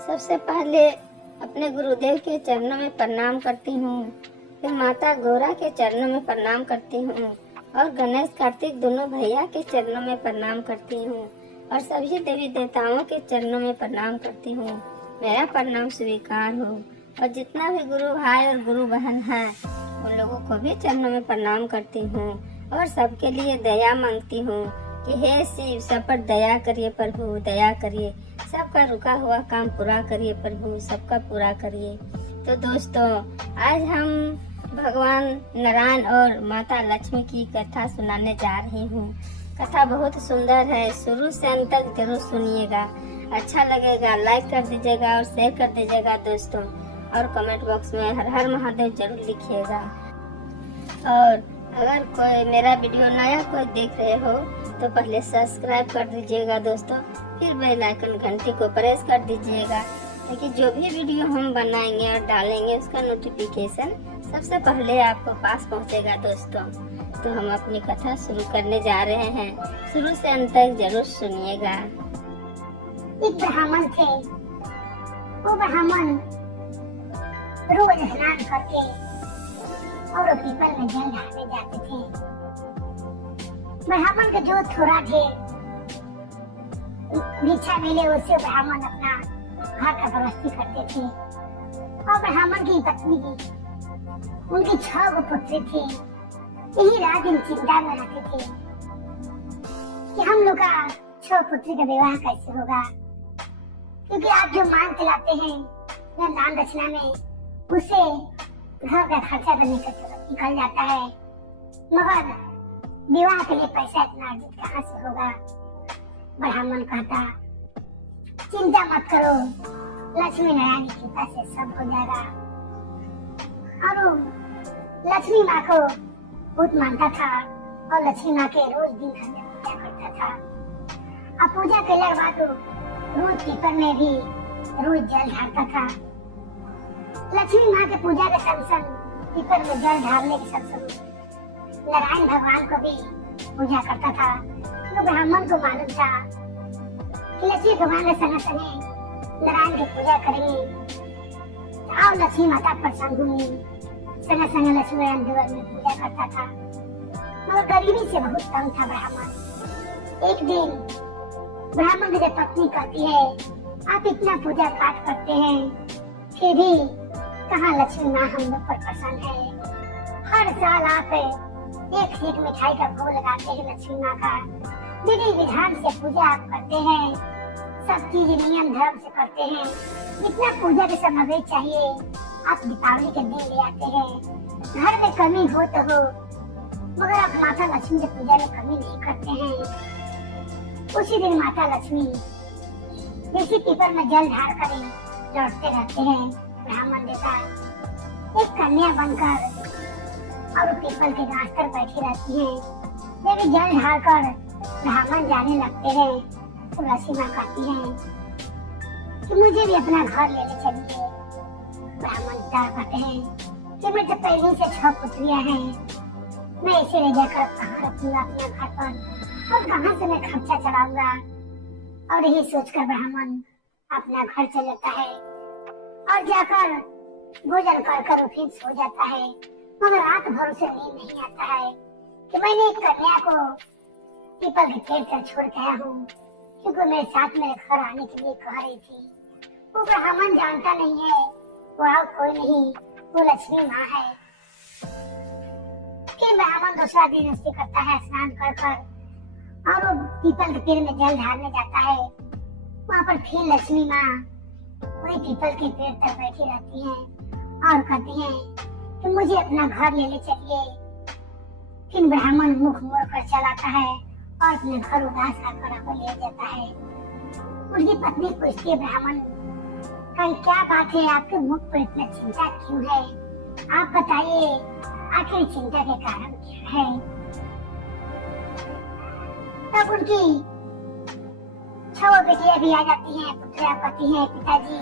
सबसे पहले अपने गुरुदेव के चरणों में प्रणाम करती हूँ, फिर माता गौरा के चरणों में प्रणाम करती हूँ और गणेश कार्तिक दोनों भैया के चरणों में प्रणाम करती हूँ और सभी देवी देवताओं के चरणों में प्रणाम करती हूँ। मेरा प्रणाम स्वीकार हो और जितना भी गुरु भाई और गुरु बहन है उन लोगों को भी चरणों में प्रणाम करती हूँ और सबके लिए दया मांगती हूँ कि हे शिव, सब पर दया करिए प्रभु, दया करिए, सबका रुका हुआ काम पूरा करिए प्रभु, सबका पूरा करिए। तो दोस्तों, आज हम भगवान नारायण और माता लक्ष्मी की कथा सुनाने जा रही हूँ। कथा बहुत सुंदर है, शुरू से अंत तक जरूर सुनिएगा। अच्छा लगेगा लाइक कर दीजिएगा और शेयर कर दीजिएगा दोस्तों, और कमेंट बॉक्स में हर हर महादेव जरूर लिखिएगा। और अगर कोई मेरा वीडियो नया कोई देख रहे हो तो पहले सब्सक्राइब कर दीजिएगा दोस्तों, फिर बेल आइकन घंटी को प्रेस कर दीजिएगा ताकि जो भी वीडियो हम बनाएंगे और डालेंगे उसका नोटिफिकेशन सबसे पहले आपको पास पहुंचेगा दोस्तों। तो हम अपनी कथा शुरू करने जा रहे हैं, शुरू से अंत तक जरूर सुनिएगा। एक ब्राह्मण थे। वो ब्राह्मण रोज स्नान करके और पीपल में जल ढालने जाते थे। ब्राह्मण का जो थोड़ा ढेर भिक्षा मिले उससे ब्राह्मण अपना घर का गृहस्थी करते थे। और ब्राह्मण की पत्नी की उनकी 6 पुत्री थी। यही रात दिन चिंता में रहते थे कि हम लोग का 6 पुत्री का विवाह कैसे होगा, क्योंकि आप जो मांग चलाते हैं दान दक्षिणा में, उससे घर का खर्चा करने का निकल जाता है, मगर विवाह के लिए पैसा इतना अर्जित कहाँ से होगा। ब्राह्मण कहता, चिंता मत करो, लक्ष्मी नारायण की कृपा से सब हो जाएगा। और लक्ष्मी माँ को बहुत मानता था और लक्ष्मी माँ के रोज दिन भर पूजा करता था। अब पूजा के बाद रोज पीपल में भी रोज जल ढालता था। लक्ष्मी माँ के पूजा के संग संग पीपल में जल ढालने के संग संग नारायण भगवान को भी पूजा करता था। तो ब्राह्मण को मालूम था कि लक्ष्मी भगवान के संग संग नारायण की पूजा करेंगे और लक्ष्मी माता प्रसन्न होंगी। संग संग लक्ष्मी नारायण देवर में पूजा करता था, मगर गरीबी से बहुत तंग था ब्राह्मण। एक दिन ब्राह्मण की पत्नी कहती है, आप इतना पूजा पाठ करते हैं फिर भी कहाँ लक्ष्मी माँ हम लोग पर प्रसन्न है। हर साल आप एक मिठाई का भोग लगाते हैं लक्ष्मी माँ का, विधि विधान से पूजा आप करते हैं, सब चीज नियम धर्म से करते हैं। जितना पूजा की सामग्री चाहिए आप दीपावली के दिन ले आते हैं। घर में कमी हो तो हो, मगर आप माता लक्ष्मी की पूजा में कमी नहीं करते हैं। उसी दिन माता लक्ष्मी इसी पीपल में जल ढाल कर लौटते रहते हैं। ब्राह्मण देता एक कन्या बनकर और पीपल के घास पर बैठी रहती है। जब जल ढालकर ब्राह्मण जाने लगते हैं तो लक्ष्मी माँ कहती है कि मुझे भी अपना घर लेने चलिए। ब्राह्मण कहते हैं कि मेरे तो पहले से 6 पुत्रियां हैं, मैं इसे ले जाकर कहाँ रखूंगा अपने घर पर और कहाँ से मैं खर्चा चलाऊंगा। और यही सोचकर ब्राह्मण अपना घर चलता है और जाकर भोजन कर फिर सो जाता है। मगर रात भर उसे नींद नहीं आता है कि मैंने एक कन्या को पीपल के पेड़ पर छोड़ के आया हूँ, क्योंकि मेरे साथ मेरे घर आने के लिए कह रही थी। वो ब्राह्मण जानता नहीं है वो और कोई नहीं, वो लक्ष्मी माँ है। कि ब्राह्मण दूसरा दिन उससे करता है स्नान कर और वो पीपल के पेड़ में जल ढालने जाता है। वहाँ पर फिर लक्ष्मी माँ वही पीपल के पेड़ पर बैठी रहती हैं और कहती हैं कि मुझे अपना घर ले चलिए। फिर ब्राह्मण मुख मोड़ कर चलाता है और अपने घर उदास कर ले जाता है। उसकी पत्नी पूछती है ब्राह्मण का, क्या बात है, आपके मुख पर इतना चिंता क्यों है, आप बताइए आखिर चिंता के कारण क्या है। तब उनकी 6 बेटियां भी आ जाती हैं। पुत्रियां कहती हैं, पिताजी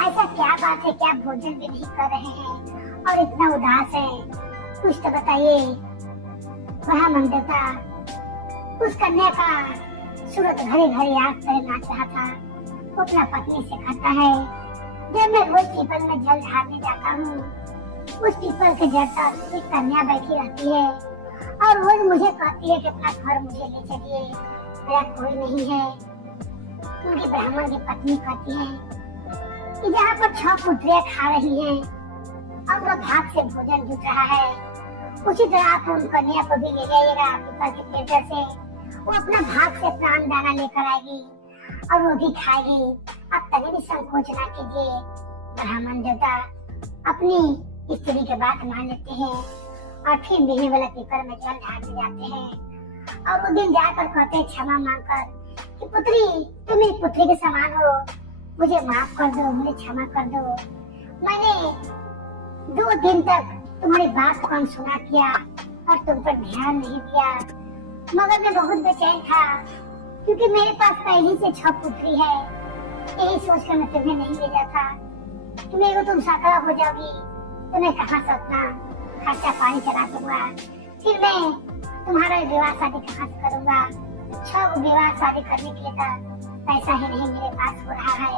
ऐसा क्या बात है, क्या भोजन भी नहीं कर रहे हैं और इतना उदास है, कुछ तो बताइए। ब्राह्मण देवता उस कन्या का सूरत घड़ी घड़ी आग तरह नाच रहा था वो अपना पत्नी से कहता है, जब मैं रोज पीपल में जल ढारने जाता हूँ, उस पीपल के जड़ पर एक कन्या बैठी रहती है और रोज मुझे कहती है कि अपना घर मुझे ले चलिए, मेरा कोई नहीं है। उनकी ब्राह्मण की पत्नी कहती है कि जहाँ पर 6 पुत्रियां खा रही हैं और वो भाग से भोजन जुट रहा है, उसी तरह आप उन कन्या को भी ले जाइएगा पीपल के पेड़ से। वो अपना भाग से प्राण दाना लेकर आएगी और वो भी खाएगी। आप तभी भी संकोच ना कीजिए। ब्राह्मण देवता अपनी स्त्री के बात मान लेते हैं और फिर बिही वाला पीपल में जल ढालते जाते हैं और उस दिन जाकर कहते हैं क्षमा मांगकर कि पुत्री, तुम मेरी पुत्री के समान हो, मुझे माफ कर दो, मुझे क्षमा कर दो। मैंने 2 दिन तक तुम्हारी बात को अनसुना किया और तुम पर ध्यान नहीं दिया, मगर मैं बहुत बेचैन था क्योंकि मेरे पास पहले से 6 पुत्री है। यही सोचकर मैं तुम्हें नहीं भेजा था। तुम साकरा हो जाओगी तो मैं कहाँ से अपना खर्चा पानी चला दूंगा, फिर मैं तुम्हारा विवाह शादी कहाँ से करूंगा। 6 विवाह शादी करने के लिए तो पैसा ही नहीं मेरे पास हो रहा है।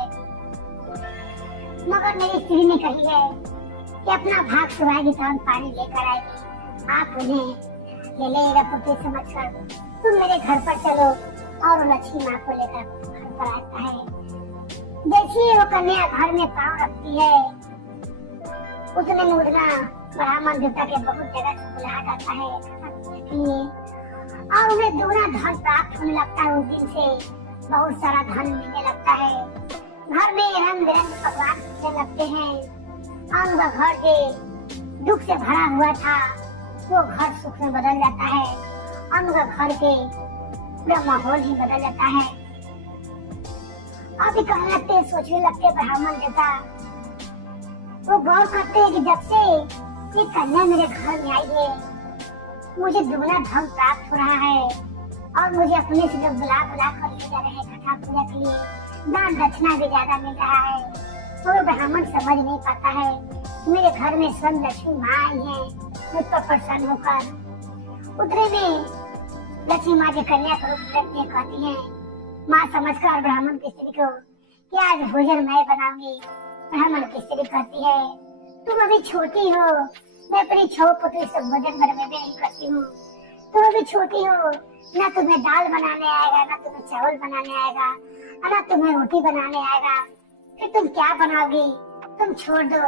मगर मेरी स्त्री ने कही है कि अपना भाग सुराएगी तो हम पानी लेकर आएगी, आप उन्हें ले लेगा पुत्री समझकर। तुम मेरे घर पर चलो और लक्ष्मी माँ को लेकर घर पर आता है। देखिए वो कन्या घर में पाँव रखती है, उतने मुदना ब्राह्मण देवता के बहुत जगह से बुलाया जाता है और उन्हें दुगना धन प्राप्त होने लगता है। उस दिन से बहुत सारा धन मिलने लगता है। घर में रंग बिरंगे पकवान बनने लगते हैं और उनका घर के दुख से भरा हुआ था वो घर सुख में बदल जाता है और उनका घर के पूरा माहौल ही बदल जाता है। आप कहने लगते, सोचने लगते ब्राह्मण देवता, वो गौर करते हैं कि जब से ये कन्या मेरे घर में आई है, मुझे दुगना धन प्राप्त हो रहा है और मुझे अपने से लोग बुला कर ले जा रहे हैं कथा पूजा के लिए, दान दक्षिणा भी ज्यादा मिल रहा है। वो ब्राह्मण समझ नहीं पाता है मेरे घर में स्वयं लक्ष्मी माँ आई है मुझ पर प्रसन्न होकर। उतरे में लक्ष्मी माँ की कन्या को कहती है, माँ समझकर ब्राह्मण की स्त्री को कि आज भोजन मैं बनाऊंगी। ब्राह्मण की स्त्री कहती है, तुम अभी छोटी हो, मैं अपनी 6 पुत्री से भोजन में नहीं करती हूँ। तुम अभी छोटी हो, ना तुम्हें दाल बनाने आएगा, ना तुम्हें चावल बनाने आएगा, ना तुम्हें रोटी बनाने आएगा, फिर तुम क्या बनाओगी? तुम छोड़ दो,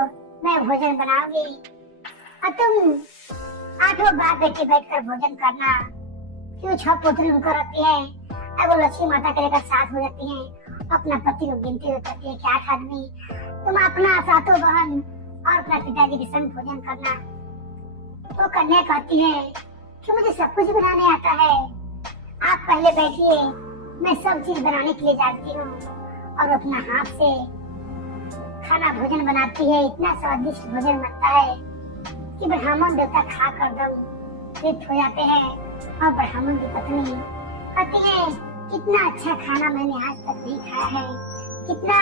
मैं भोजन बनाऊंगी और तुम 8 बाप बेटी बैठकर भोजन करना। क्यों 6 पुत्री उनको रखती है और वो लक्ष्मी माता के लेकर साथ हो जाती है, अपना पति को गिनती हुई करती है कि 8 आदमी, तुम अपना 7 बहन और अपना पिताजी के संग भोजन करना। वो कन्या कहती है कि मुझे सब कुछ बनाने आता है, आप पहले बैठिए, मैं सब चीज बनाने के लिए जाती हूँ। और अपना हाथ से खाना भोजन बनाती है। इतना स्वादिष्ट भोजन बनता है कि ब्राह्मण देवता खा कर दम तृप्त हो जाते हैं। और ब्राह्मण की पत्नी कहती है, कितना अच्छा खाना मैंने आज तक नहीं खाया है, कितना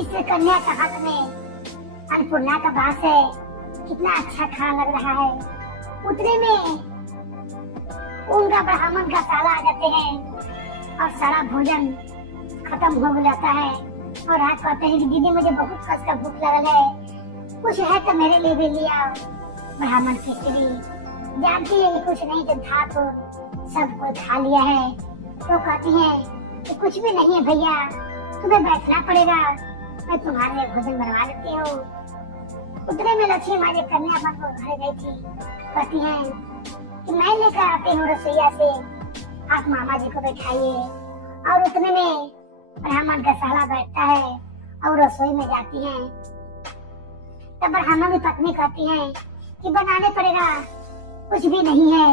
इस कन्या का हाथ में अन्नपूर्णा का वास है, कितना अच्छा खाना लग रहा है। उतने में उनका ब्राह्मण का साला आ जाते हैं और सारा भोजन खत्म हो जाता है और आज कहते हैं कि दीदी मुझे बहुत कस का भूख लगल है, कुछ है तो मेरे लिए भी ले आओ। ब्राह्मण की स्त्री जानती है कि कुछ नहीं तो था तो सब कुछ खा लिया है, तो कहती है कि कुछ भी नहीं है भैया, तुम्हें बैठना पड़ेगा, मैं तुम्हारे लिए भोजन बनवा लेती हूँ। उतने में लक्ष्मी माँ कन्या बन को घर गई थी, कहती है कि मैं लेकर आती हूँ रसोईया से, आप मामा जी को बैठाइए। और उतने में ब्राह्मण का साला बैठता है और रसोई में जाती है। तब ब्राह्मण की पत्नी कहती है कि बनाने पड़ेगा, कुछ भी नहीं है।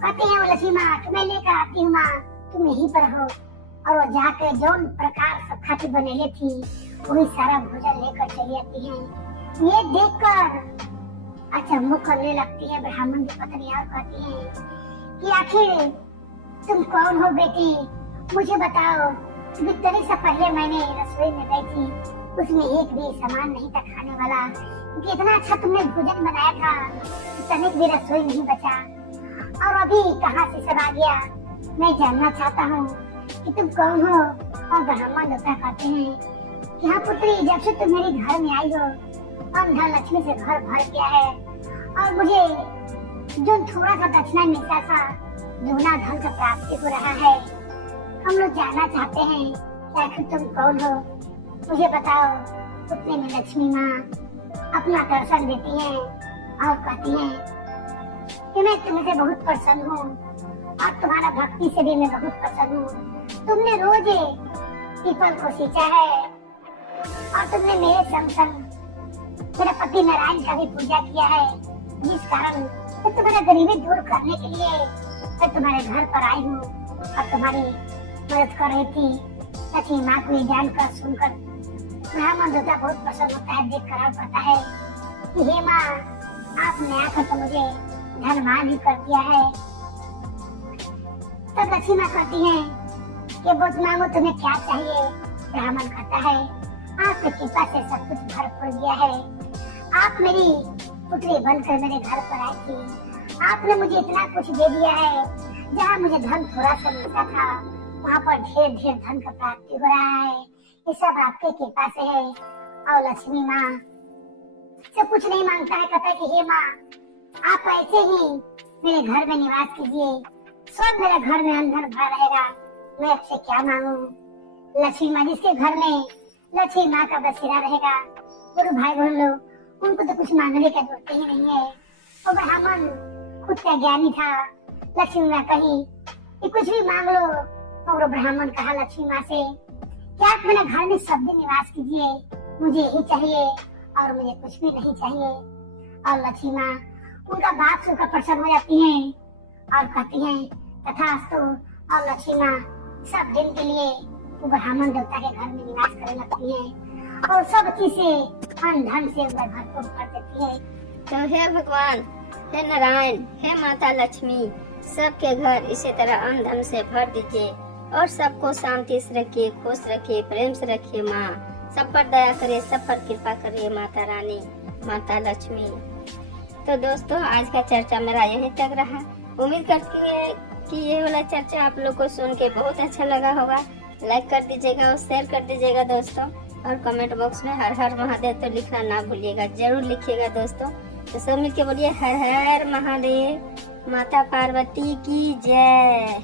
कहती है वो लक्ष्मी माँ, मैं लेकर आती हूँ माँ, तुम यहीं पर हो। और वो जाकर जौन प्रकार सब खाती बनेले थी वही सारा भोजन लेकर चली आती है। ये देखकर अचंभव करने लगती है ब्राह्मण की पत्नी और कहती है कि आखिर तुम कौन हो बेटी, मुझे बताओ। इतने से पहले मैंने रसोई में गई थी, उसमें एक भी सामान नहीं था खाने वाला, क्योंकि इतना अच्छा तुमने भोजन बनाया था, तनिक भी रसोई नहीं बचा। और अभी कहाँ से सब आ गया? मैं जानना चाहता हूँ कि तुम कौन हो और ब्राह्मण देवता कहते हैं कि हाँ पुत्री, जब से तुम मेरे घर में आई हो और धन लक्ष्मी से घर भर गया है और मुझे जो थोड़ा सा दक्षिणा मिलता था दुगना धन का प्राप्ति हो रहा है। हम लोग जानना चाहते हैं कि आखिर तुम कौन हो, मुझे बताओ। उतने में लक्ष्मी माँ अपना दर्शन देती हैं और कहती हैं कि मैं तुमसे बहुत प्रसन्न हूँ और तुम्हारा भक्ति से भी मैं बहुत प्रसन्न हूँ। तुमने रोज पीपल को सींचा है और तुमने मेरे संग संग मेरे पति नारायण का भी पूजा किया है, जिस कारण मैं तुम्हारा गरीबी दूर करने के लिए मैं तुम्हारे घर पर आई हूँ और तुम्हारी मदद कर रही थी। लक्ष्मी माँ को ये जानकर सुनकर ब्राह्मण देवता बहुत प्रसन्न होता है, देख कर कहता है कि हे माँ, आपने आकर तो मुझे धनवान ही कर दिया है। तब लक्ष्मी माँ कहती है कि बहुत मांगो, तुम्हें क्या चाहिए। ब्राह्मण कहता है आपकी कृपा से सब कुछ भरपूर गया है। आप मेरी पुत्री बनकर मेरे घर पर आई थी, आपने मुझे इतना कुछ दे दिया है। जहाँ मुझे धन थोड़ा सा मिलता था वहाँ पर ढेर ढेर धन का प्राप्ति हो रहा है। ये सब आपके कृपा से है। और लक्ष्मी माँ से कुछ नहीं मांगता है, कहता है कि हे माँ, आप ऐसे ही मेरे घर में निवास कीजिए, सब मेरे घर में अंधन भरा रहेगा, मैं आपसे क्या मांगू। लक्ष्मी माँ जिसके घर में लक्ष्मी माँ का बसेरा रहेगा, गुरु भाई बहन लोग, उनको तो कुछ मांगने का जरूरत ही नहीं है। और ब्राह्मण खुद का ज्ञानी था। लक्ष्मी माँ कही कि कुछ भी मांग लो। और ब्राह्मण कहा लक्ष्मी माँ से कि आप मेरे घर में सब दिन निवास कीजिए, मुझे यही चाहिए और मुझे कुछ भी नहीं चाहिए। और लक्ष्मी माँ उनका बात सुनकर प्रसन्न हो जाती हैं और कहती हैं तथास्तु। और लक्ष्मी माँ सब दिन के लिए ब्राह्मण देवता के घर में निवास करने लगती है और सब चीजें अन्न धन से उनका भरपूर कर देती है। तो हे भगवान, हे नारायण, हे माता लक्ष्मी, सबके घर इसी तरह अन्न धन से भर दीजिए और सबको शांति से रखिए, खुश रखिए, प्रेम से रखिए। माँ सब पर दया करे, सब पर कृपा करिए माता रानी, माता लक्ष्मी। तो दोस्तों, आज का चर्चा मेरा यहीं तक रहा। उम्मीद करती है कि ये वाला चर्चा आप लोग को सुन के बहुत अच्छा लगा होगा। लाइक कर दीजिएगा और शेयर कर दीजिएगा दोस्तों, और कमेंट बॉक्स में हर हर महादेव तो लिखना ना भूलिएगा, जरूर लिखिएगा दोस्तों। तो सब मिलके बोलिए हर हर महादेव, माता पार्वती की जय।